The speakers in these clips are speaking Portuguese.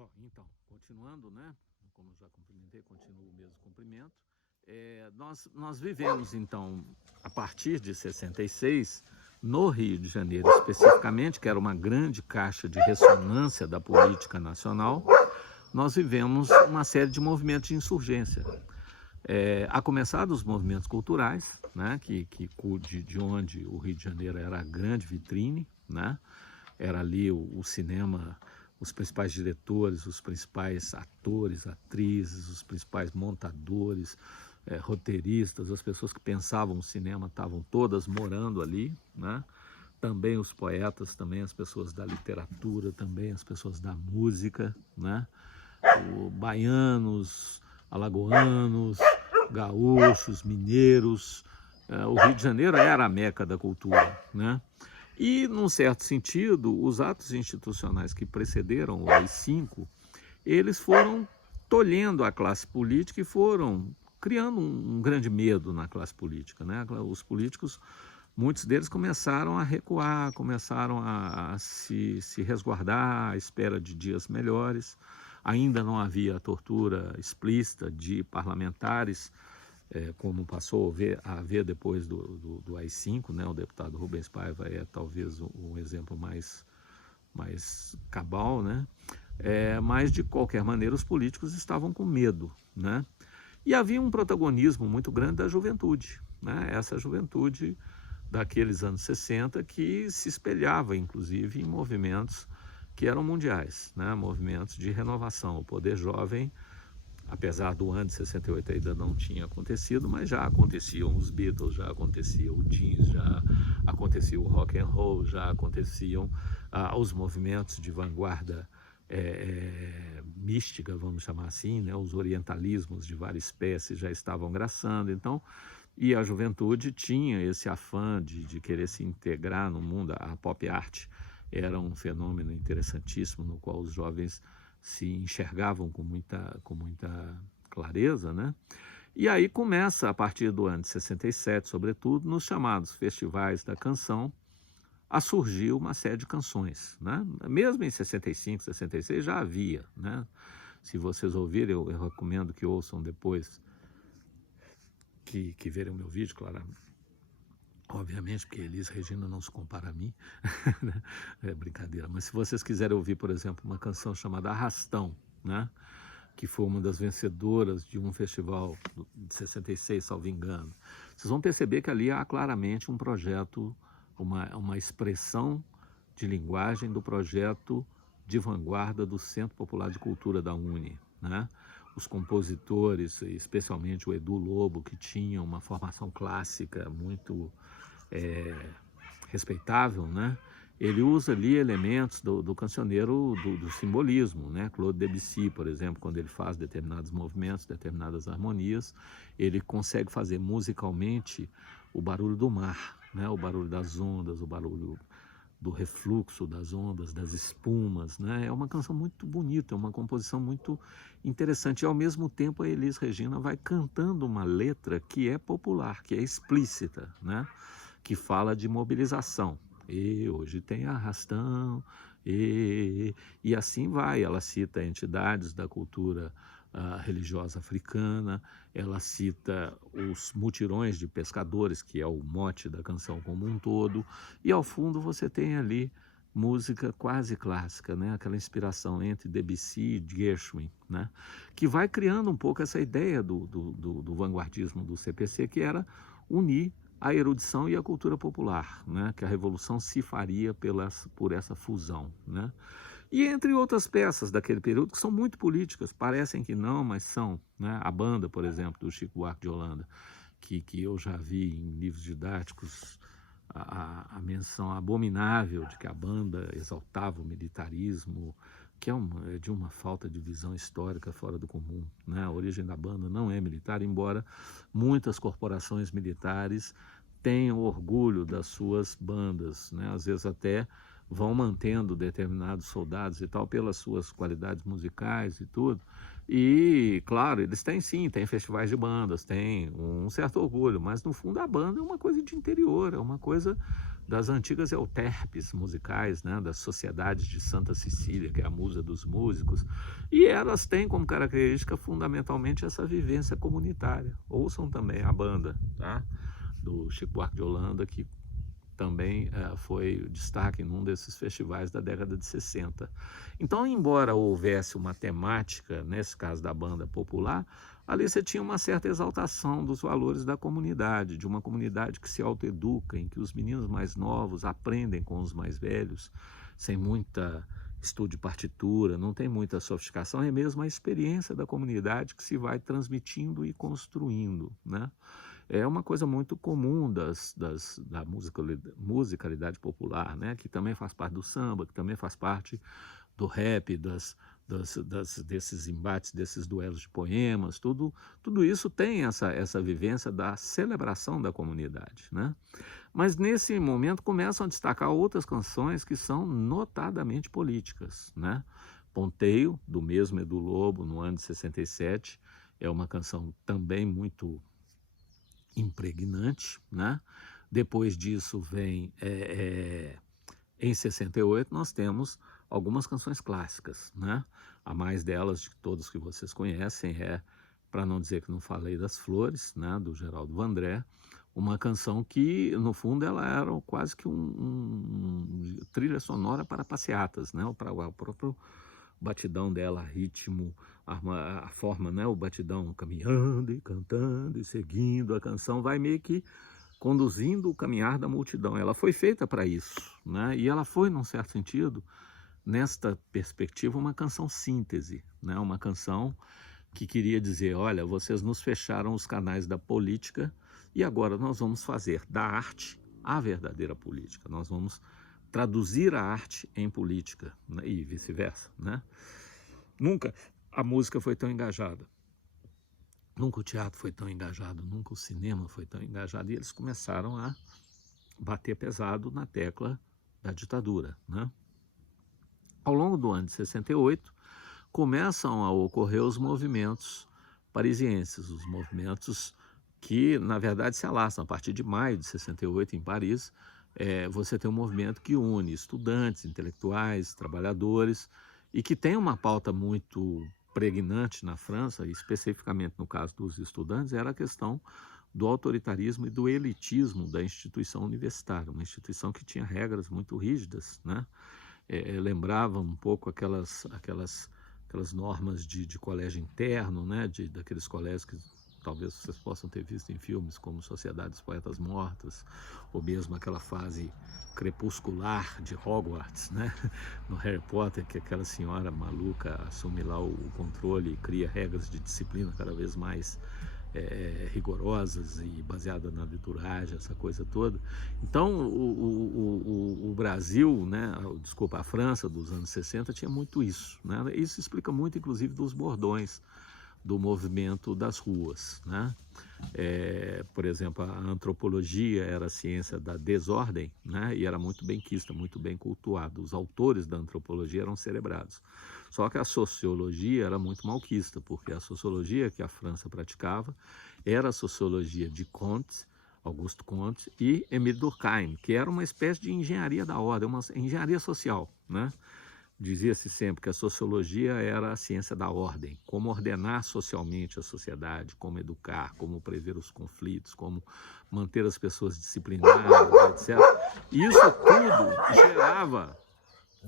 Bom, então, continuando, né? Como já cumprimentei, continuo o mesmo cumprimento. Nós vivemos, então, a partir de 66, no Rio de Janeiro especificamente, que era uma grande caixa de ressonância da política nacional, nós vivemos uma série de movimentos de insurgência. A começar dos movimentos culturais, né, de onde o Rio de Janeiro era a grande vitrine, né? Era ali o cinema, os principais diretores, os principais atores, atrizes, os principais montadores, roteiristas, as pessoas que pensavam o cinema estavam todas morando ali, né? Também os poetas, também as pessoas da literatura, também as pessoas da música, né? Baianos, alagoanos, gaúchos, mineiros. O Rio de Janeiro era a meca da cultura, né? E, num certo sentido, os atos institucionais que precederam o AI-5, eles foram tolhendo a classe política e foram criando um grande medo na classe política, né? Os políticos, muitos deles começaram a recuar, começaram a se resguardar à espera de dias melhores. Ainda não havia a tortura explícita de parlamentares, como passou a haver depois do AI-5, né? O deputado Rubens Paiva é talvez um exemplo mais cabal, né? Mas, de qualquer maneira, os políticos estavam com medo, né? E havia um protagonismo muito grande da juventude, né? Essa juventude daqueles anos 60 que se espelhava, inclusive, em movimentos que eram mundiais, né? Movimentos de renovação. O poder jovem, apesar do ano de 68 ainda não tinha acontecido, mas já aconteciam os Beatles, já acontecia o jeans, já acontecia o rock and roll, já aconteciam os movimentos de vanguarda mística, vamos chamar assim, né? Os orientalismos de várias espécies já estavam graçando, então, e a juventude tinha esse afã de querer se integrar no mundo. A pop art era um fenômeno interessantíssimo no qual os jovens se enxergavam com muita clareza, né? E aí começa, a partir do ano de 67, sobretudo, nos chamados festivais da canção, a surgir uma série de canções, né? Mesmo em 65, 66 já havia, né? Se vocês ouvirem, eu recomendo que ouçam depois, que verem o meu vídeo, claro. Obviamente, porque Elis Regina não se compara a mim, né? É brincadeira. Mas se vocês quiserem ouvir, por exemplo, uma canção chamada Arrastão, né? Que foi uma das vencedoras de um festival de 66, salvo engano, vocês vão perceber que ali há claramente um projeto, uma expressão de linguagem do projeto de vanguarda do Centro Popular de Cultura da UNE, né? Os compositores, especialmente o Edu Lobo, que tinha uma formação clássica muito respeitável, né? Ele usa ali elementos do cancioneiro, do simbolismo, né? Claude Debussy, por exemplo, quando ele faz determinados movimentos, determinadas harmonias, ele consegue fazer musicalmente o barulho do mar, né? O barulho das ondas, o barulho do refluxo das ondas, das espumas, né? É uma canção muito bonita, é uma composição muito interessante. E, ao mesmo tempo, a Elis Regina vai cantando uma letra que é popular, que é explícita, né? Que fala de mobilização. E hoje tem arrastão, e assim vai. Ela cita entidades da cultura religiosa africana, ela cita os mutirões de pescadores, que é o mote da canção como um todo, e ao fundo você tem ali música quase clássica, né? Aquela inspiração entre Debussy e Gershwin, né? Que vai criando um pouco essa ideia do vanguardismo do CPC, que era unir a erudição e a cultura popular, né? Que a revolução se faria por essa fusão, né? E entre outras peças daquele período que são muito políticas, parecem que não, mas são, né? A banda, por exemplo, do Chico Buarque de Holanda, que eu já vi em livros didáticos, a menção abominável de que a banda exaltava o militarismo, que é de uma falta de visão histórica fora do comum, né? A origem da banda não é militar, embora muitas corporações militares tenham orgulho das suas bandas, né? Às vezes até vão mantendo determinados soldados e tal pelas suas qualidades musicais e tudo. E, claro, eles têm sim, tem festivais de bandas, tem um certo orgulho, mas no fundo a banda é uma coisa de interior, é uma coisa das antigas euterpes musicais, né, das sociedades de Santa Cecília, que é a musa dos músicos, e elas têm como característica fundamentalmente essa vivência comunitária. Ouçam também a banda, tá, do Chico Buarque de Holanda, que também foi destaque num desses festivais da década de 60. Então, embora houvesse uma temática, nesse caso da banda popular, ali você tinha uma certa exaltação dos valores da comunidade, de uma comunidade que se autoeduca, em que os meninos mais novos aprendem com os mais velhos, sem muita estudo de partitura, não tem muita sofisticação, é mesmo a experiência da comunidade que se vai transmitindo e construindo, né? É uma coisa muito comum da musicalidade popular, né? Que também faz parte do samba, que também faz parte do rap, desses embates, desses duelos de poemas, tudo isso tem essa vivência da celebração da comunidade, né? Mas nesse momento começam a destacar outras canções que são notadamente políticas, né? Ponteio, do mesmo Edu Lobo, no ano de 67, é uma canção também muito impregnante, né? Depois disso vem, em 68, nós temos algumas canções clássicas, né? A mais delas, de todas que vocês conhecem, Para Não Dizer Que Não Falei das Flores, né? Do Geraldo Vandré, uma canção que, no fundo, ela era quase que trilha sonora para passeatas, né? O próprio batidão dela, ritmo, a forma, né? O batidão caminhando e cantando e seguindo a canção, vai meio que conduzindo o caminhar da multidão. Ela foi feita para isso, né? E ela foi, num certo sentido, nesta perspectiva, uma canção síntese, né? Uma canção que queria dizer, olha, vocês nos fecharam os canais da política e agora nós vamos fazer da arte a verdadeira política. Nós vamos traduzir a arte em política, né? E vice-versa, né? Nunca a música foi tão engajada, nunca o teatro foi tão engajado, nunca o cinema foi tão engajado, e eles começaram a bater pesado na tecla da ditadura, né? Ao longo do ano de 68, começam a ocorrer os movimentos parisienses, os movimentos que, na verdade, se alastram. A partir de maio de 68, em Paris, você tem um movimento que une estudantes, intelectuais, trabalhadores, e que tem uma pauta muito pregnante na França, e especificamente no caso dos estudantes, era a questão do autoritarismo e do elitismo da instituição universitária, uma instituição que tinha regras muito rígidas, né? Lembrava um pouco aquelas normas de colégio interno, né? Daqueles colégios que talvez vocês possam ter visto em filmes como Sociedade dos Poetas Mortos, ou mesmo aquela fase crepuscular de Hogwarts, né? No Harry Potter, que aquela senhora maluca assume lá o controle e cria regras de disciplina cada vez mais rigorosas e baseada na liturgia, essa coisa toda. Então, o Brasil, né, a França dos anos 60 tinha muito isso, né? Isso explica muito, inclusive, dos bordões do movimento das ruas, né? Por exemplo, a antropologia era a ciência da desordem, né? E era muito bem quista, muito bem cultuada. Os autores da antropologia eram celebrados. Só que a sociologia era muito malquista, porque a sociologia que a França praticava era a sociologia de Comte, Auguste Comte e Émile Durkheim, que era uma espécie de engenharia da ordem, uma engenharia social, né? Dizia-se sempre que a sociologia era a ciência da ordem, como ordenar socialmente a sociedade, como educar, como prever os conflitos, como manter as pessoas disciplinadas, etc. E isso tudo gerava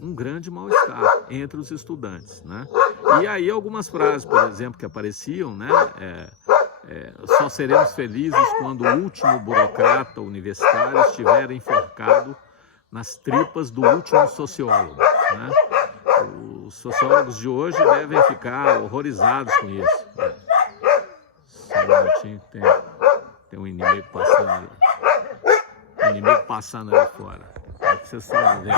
um grande mal-estar entre os estudantes, né? E aí algumas frases, por exemplo, que apareciam, né? Só seremos felizes quando o último burocrata universitário estiver enforcado nas tripas do último sociólogo, né? Os sociólogos de hoje devem ficar horrorizados com isso. Só um minutinho, tem um inimigo passando ali. Um inimigo passando ali fora. É que vocês estão vendo.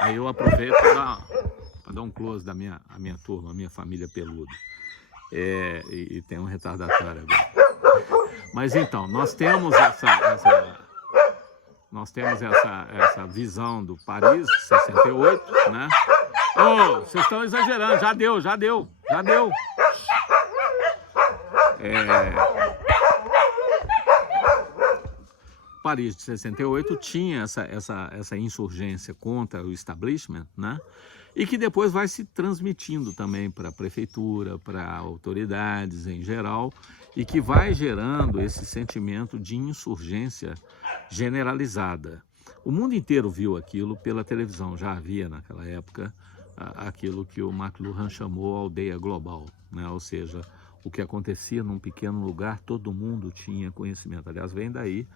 Aí eu aproveito para dar um close da minha turma, a minha família peluda. E tem um retardatário agora. Mas então, nós temos essa visão do Paris de 68, né? Ô, vocês estão exagerando, já deu. Paris de 68 tinha essa insurgência contra o establishment, né? E que depois vai se transmitindo também para a prefeitura, para autoridades em geral, e que vai gerando esse sentimento de insurgência generalizada. O mundo inteiro viu aquilo pela televisão, já havia naquela época aquilo que o McLuhan chamou aldeia global, né? Ou seja, o que acontecia num pequeno lugar, todo mundo tinha conhecimento. Aliás, vem daí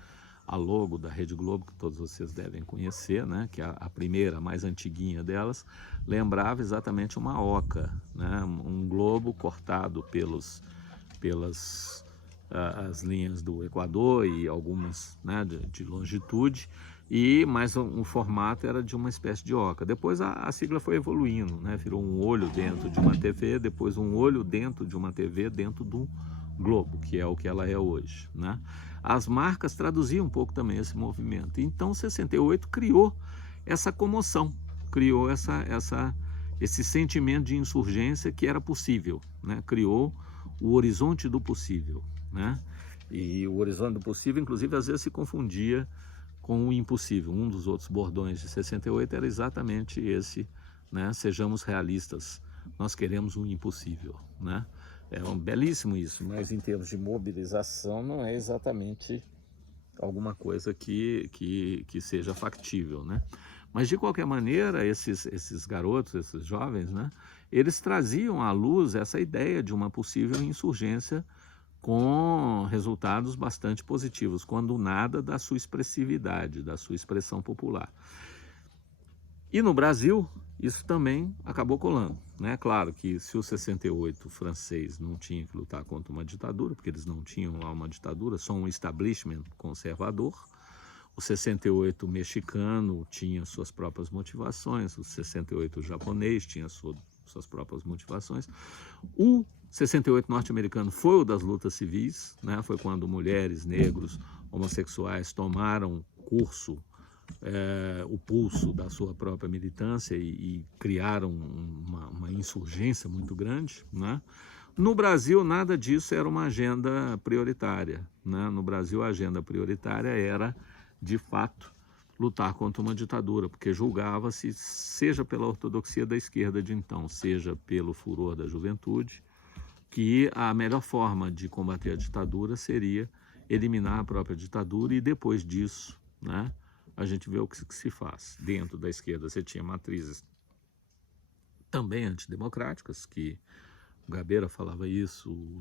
a logo da Rede Globo, que todos vocês devem conhecer, né? Que a primeira, a mais antiguinha delas, lembrava exatamente uma oca, né? Um globo cortado pelas as linhas do Equador e algumas, né, de longitude, mas o formato era de uma espécie de oca. Depois a sigla foi evoluindo, né? Virou um olho dentro de uma TV, depois um olho dentro de uma TV dentro do globo, que é o que ela é hoje, né? As marcas traduziam um pouco também esse movimento. Então, 68 criou essa comoção, criou esse sentimento de insurgência que era possível, né? Criou o horizonte do possível, né? E o horizonte do possível, inclusive, às vezes se confundia com o impossível. Um dos outros bordões de 68 era exatamente esse, né? Sejamos realistas, nós queremos um impossível, né? É belíssimo isso, mas em termos de mobilização não é exatamente alguma coisa que seja factível, né? Mas de qualquer maneira, esses garotos, esses jovens, né? Eles traziam à luz essa ideia de uma possível insurgência com resultados bastante positivos, quando nada da sua expressividade, da sua expressão popular. E no Brasil, isso também acabou colando, né? Claro que se o 68 francês não tinha que lutar contra uma ditadura, porque eles não tinham lá uma ditadura, só um establishment conservador, o 68 mexicano tinha suas próprias motivações, o 68 japonês tinha suas próprias motivações. O 68 norte-americano foi o das lutas civis, né? Foi quando mulheres, negros, homossexuais tomaram o pulso da sua própria militância e criaram uma insurgência muito grande, né? No Brasil, nada disso era uma agenda prioritária, né? No Brasil, a agenda prioritária era, de fato, lutar contra uma ditadura, porque julgava-se, seja pela ortodoxia da esquerda de então, seja pelo furor da juventude, que a melhor forma de combater a ditadura seria eliminar a própria ditadura e depois disso, né, a gente vê o que se faz. Dentro da esquerda você tinha matrizes também antidemocráticas, que o Gabeira falava isso, o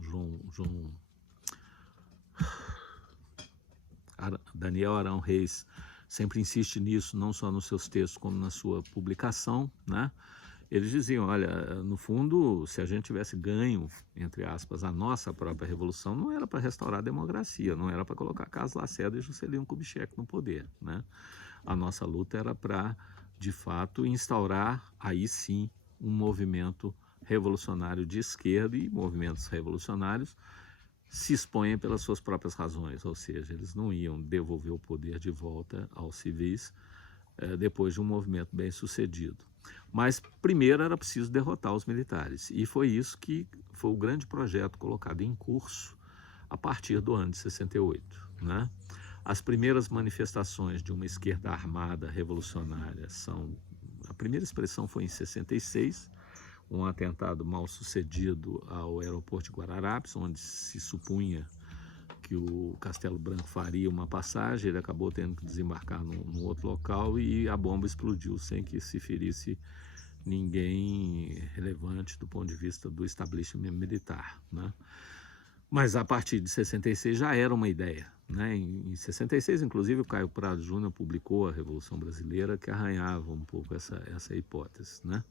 Daniel Arão Reis sempre insiste nisso, não só nos seus textos, como na sua publicação, né? Eles diziam, olha, no fundo, se a gente tivesse ganho, entre aspas, a nossa própria revolução, não era para restaurar a democracia, não era para colocar Carlos Lacerda e Juscelino Kubitschek no poder, né? A nossa luta era para, de fato, instaurar, aí sim, um movimento revolucionário de esquerda, e movimentos revolucionários se expõem pelas suas próprias razões, ou seja, eles não iam devolver o poder de volta aos civis depois de um movimento bem sucedido. Mas primeiro era preciso derrotar os militares, e foi isso que foi o grande projeto colocado em curso a partir do ano de 68, né? As primeiras manifestações de uma esquerda armada revolucionária a primeira expressão foi em 66, um atentado mal sucedido ao aeroporto de Guararapes, onde se supunha que o Castelo Branco faria uma passagem, ele acabou tendo que desembarcar num outro local e a bomba explodiu sem que se ferisse ninguém relevante do ponto de vista do estabelecimento militar, né? Mas a partir de 66 já era uma ideia, né? Em 66, inclusive, o Caio Prado Júnior publicou a Revolução Brasileira, que arranhava um pouco essa hipótese, né?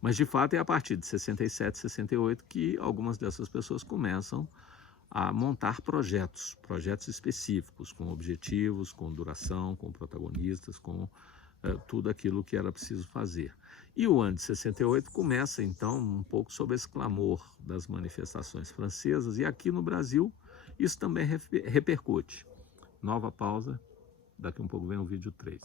Mas, de fato, é a partir de 67, 68 que algumas dessas pessoas começam a montar projetos específicos, com objetivos, com duração, com protagonistas, com tudo aquilo que era preciso fazer. E o ano de 68 começa, então, um pouco sob esse clamor das manifestações francesas, e aqui no Brasil isso também repercute. Nova pausa, daqui um pouco vem o vídeo 3.